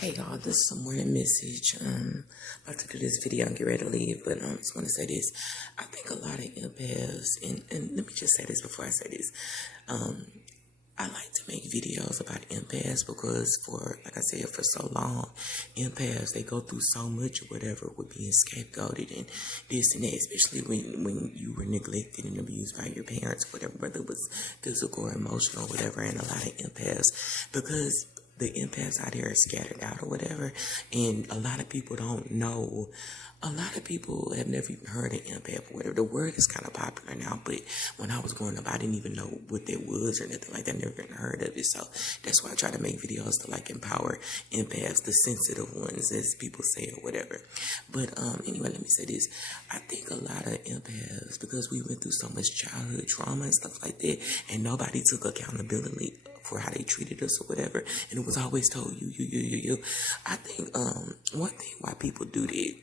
Hey y'all, this is a morning message. I'm about to do this video and get ready to leave, but I just want to say this. I think a lot of empaths, and let me just say this before I say this. I like to make videos about empaths because like I said, for so long, empaths, they go through so much or whatever with being scapegoated and this and that, especially when you were neglected and abused by your parents or whatever, whether it was physical or emotional or whatever, and a lot of empaths, because the empaths out here are scattered out or whatever, and a lot of people don't know. A lot of people have never even heard of empath or whatever. The word is kind of popular now, but when I was growing up, I didn't even know what that was or nothing like that. I never even heard of it. So that's why I try to make videos to like empower empaths, the sensitive ones, as people say or whatever. But anyway, let me say this. I think a lot of empaths, because we went through so much childhood trauma and stuff like that, and nobody took accountability for how they treated us or whatever, and it was always told you. I think one thing why people do that,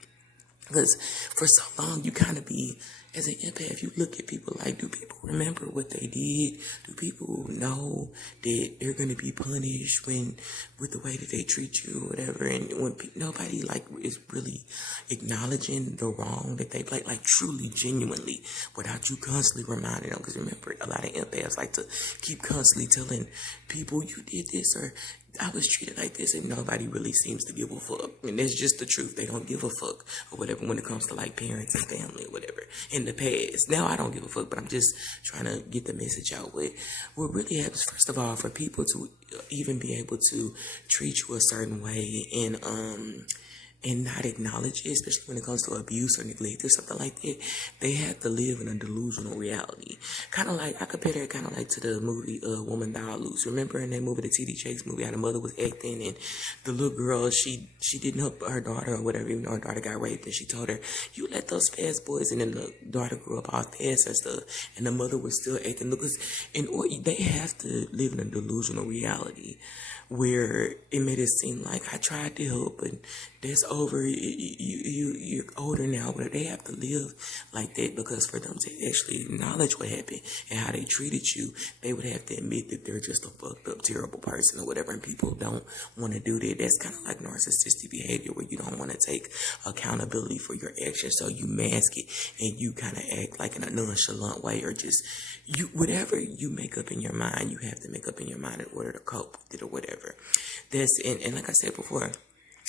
because for so long you kind of be, as an empath, you look at people like, do people remember what they did? Do people know that they're going to be punished with the way that they treat you or whatever? And when nobody like is really acknowledging the wrong that they like truly, genuinely, without you constantly reminding them. Because remember, a lot of empaths like to keep constantly telling people, you did this, or I was treated like this, and nobody really seems to give a fuck. And that's just the truth. They don't give a fuck or whatever when it comes to like parents and family or whatever. In the past, now I don't give a fuck, but I'm just trying to get the message out. What really happens, first of all, for people to even be able to treat you a certain way and not acknowledge it, especially when it comes to abuse or neglect or something like that, they have to live in a delusional reality. Kind of like, I compare it kind of like to the movie Woman Thou Loose. Remember in that movie, the T.D. Jakes movie, how the mother was acting and the little girl, she didn't help her daughter or whatever, even though her daughter got raped, and she told her, you let those fast boys, and then the daughter grew up all fast and stuff, and the mother was still acting, because they have to live in a delusional reality where it made it seem like I tried to help, but that's over. You're older now, but they have to live like that, because for them to actually acknowledge what happened and how they treated you, they would have to admit that they're just a fucked up, terrible person or whatever. And people don't want to do that. That's kind of like narcissistic behavior, where you don't want to take accountability for your actions, so you mask it and you kind of act like in a nonchalant way, or just whatever you make up in your mind, you have to make up in your mind in order to cope with it or whatever. And like I said before,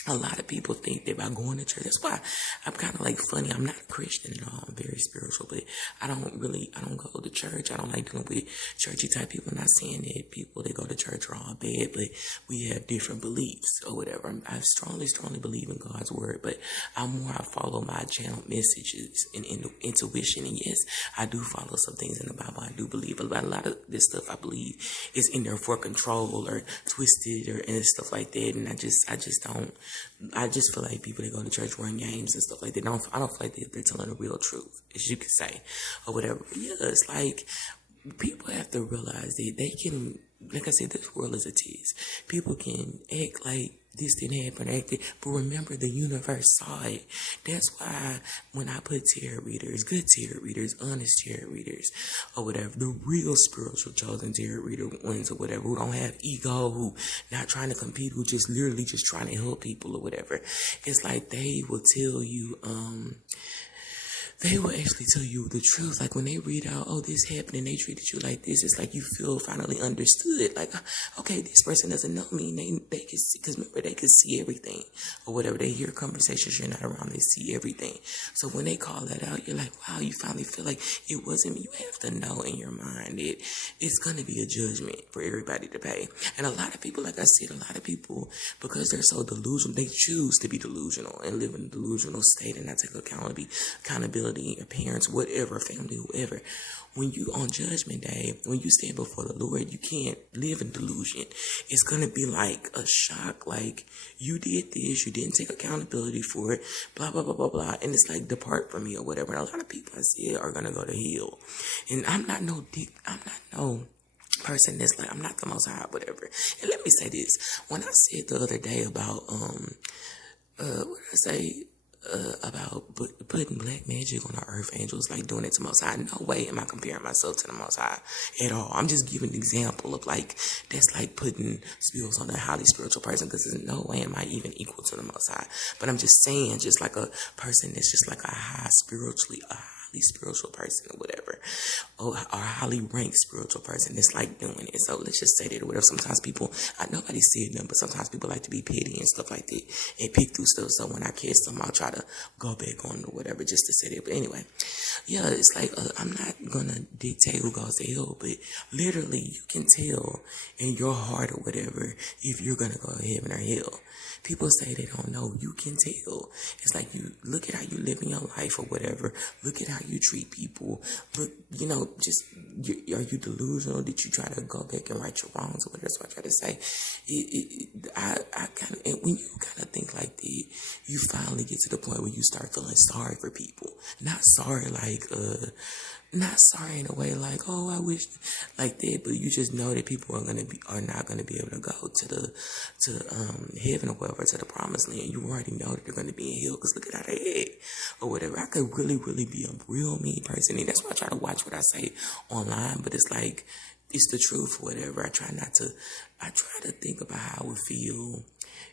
a lot of people think that by going to church, that's why I'm kind of like funny. I'm not a Christian at all. I'm very spiritual, but I don't go to church. I don't like dealing with churchy type people. I'm not saying that people that go to church are all bad, but we have different beliefs or whatever. I strongly believe in God's word, but I follow my channel messages and intuition. And yes, I do follow some things in the Bible. I do believe about a lot of this stuff. I believe is in there for control or twisted and stuff like that. And I just feel like people that go to church run games and stuff like that. I don't feel like they're telling the real truth, as you could say, or whatever. But yeah, it's like people have to realize that they can, like I said, this world is a tease. People can act like this didn't happen, but remember, the universe saw it. That's why when I put tarot readers, good tarot readers, honest tarot readers, or whatever, the real spiritual chosen tarot reader ones or whatever, who don't have ego, who not trying to compete, who just literally just trying to help people or whatever, it's like they will tell you, they will actually tell you the truth. Like when they read out, oh, this happened and they treated you like this, it's like you feel finally understood. Like, okay, this person doesn't know me. They can see, because remember, they can see everything or whatever. They hear conversations you're not around, they see everything. So when they call that out, you're like, wow, you finally feel like it wasn't me. You have to know in your mind that it's going to be a judgment for everybody to pay. And a lot of people, like I said, a lot of people, because they're so delusional, they choose to be delusional and live in a delusional state and not take accountability, your parents, whatever, family, whoever. When you on judgment day, when you stand before the Lord, you can't live in delusion. It's gonna be like a shock, like you did this, you didn't take accountability for it, blah blah blah blah blah, and it's like, depart from me or whatever. And a lot of people I see are gonna go to hell, and I'm not no person that's like, I'm not the most high, whatever. And let me say this: when I said the other day about what did I say? putting black magic on the earth angels, like doing it to Most High. No way am I comparing myself to the Most High at all. I'm just giving an example of like, that's like putting spills on a highly spiritual person, because there's no way am I even equal to the Most High. But I'm just saying, just like a person that's just like a highly spiritual person or whatever, or a highly ranked spiritual person that's like doing it. So let's just say that or whatever. Sometimes people, nobody said them, but sometimes people like to be petty and stuff like that and pick through stuff. So when I catch them, I'll try to go back on or whatever just to say that. But anyway, yeah, it's like, I'm not gonna dictate who goes to hell, but literally you can tell in your heart or whatever if you're gonna go to heaven or hell. People say they don't know. You can tell. It's like, you look at how you live in your life or whatever. Look at how you treat people. Look, just, are you delusional? Did you try to go back and right your wrongs or whatever? That's what I try to say. I kind of, and when you kind of think like that, you finally get to the point where you start feeling sorry for people. Not sorry not sorry in a way like, oh, I wish like that, but you just know that people are not gonna be able to go to heaven or whatever, to the promised land. You already know that they're gonna be in hell because look at how they act or whatever. I could really, really be a real mean person, and that's why I try to watch what I say online. But it's like, it's the truth or whatever. I try to think about how I would feel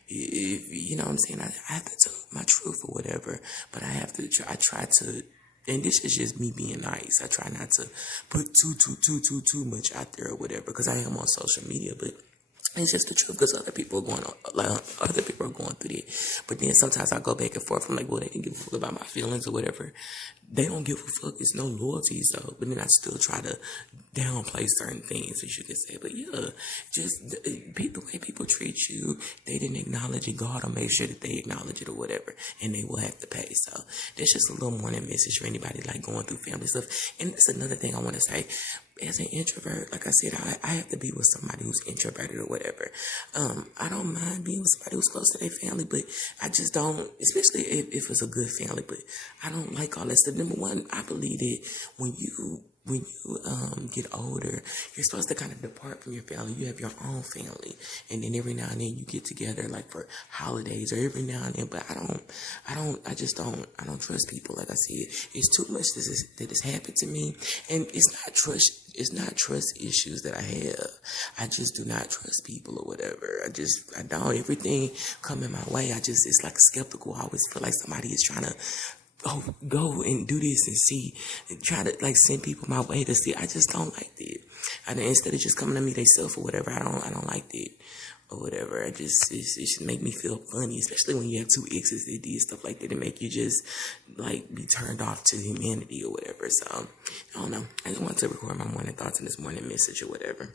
if, you know what I'm saying. I have to tell my truth or whatever, but I try to. And this is just me being nice. I try not to put too much out there or whatever, because I am on social media, but it's just the truth, because other people are going through that. But then sometimes I go back and forth. I'm like, well, they didn't give a fuck about my feelings or whatever. They don't give a fuck. It's no loyalty, so. But then I still try to downplay certain things, as you could say. But yeah, just the way people treat you, they didn't acknowledge it. God will make sure that they acknowledge it or whatever, and they will have to pay. So that's just a little morning message for anybody like going through family stuff. And that's another thing I want to say. As an introvert, like I said, I have to be with somebody who's introverted or whatever. I don't mind being with somebody who's close to their family, but I just don't, especially if it's a good family, but I don't like all that stuff. Number one, I believe that when you get older, you're supposed to kind of depart from your family. You have your own family, and then every now and then you get together, like for holidays or every now and then. But I don't trust people. Like I said, it's too much that has happened to me, and it's not trust issues that I have. I just do not trust people or whatever. I don't. Everything come in my way. It's like skeptical. I always feel like somebody is trying to go and do this and see, and try to like send people my way to see. I just don't like that. Instead of just coming to me themselves or whatever, I don't like that or whatever. It should make me feel funny, especially when you have two exes that did stuff like that and make you just like be turned off to humanity or whatever. So I don't know. I just want to record my morning thoughts in this morning message or whatever.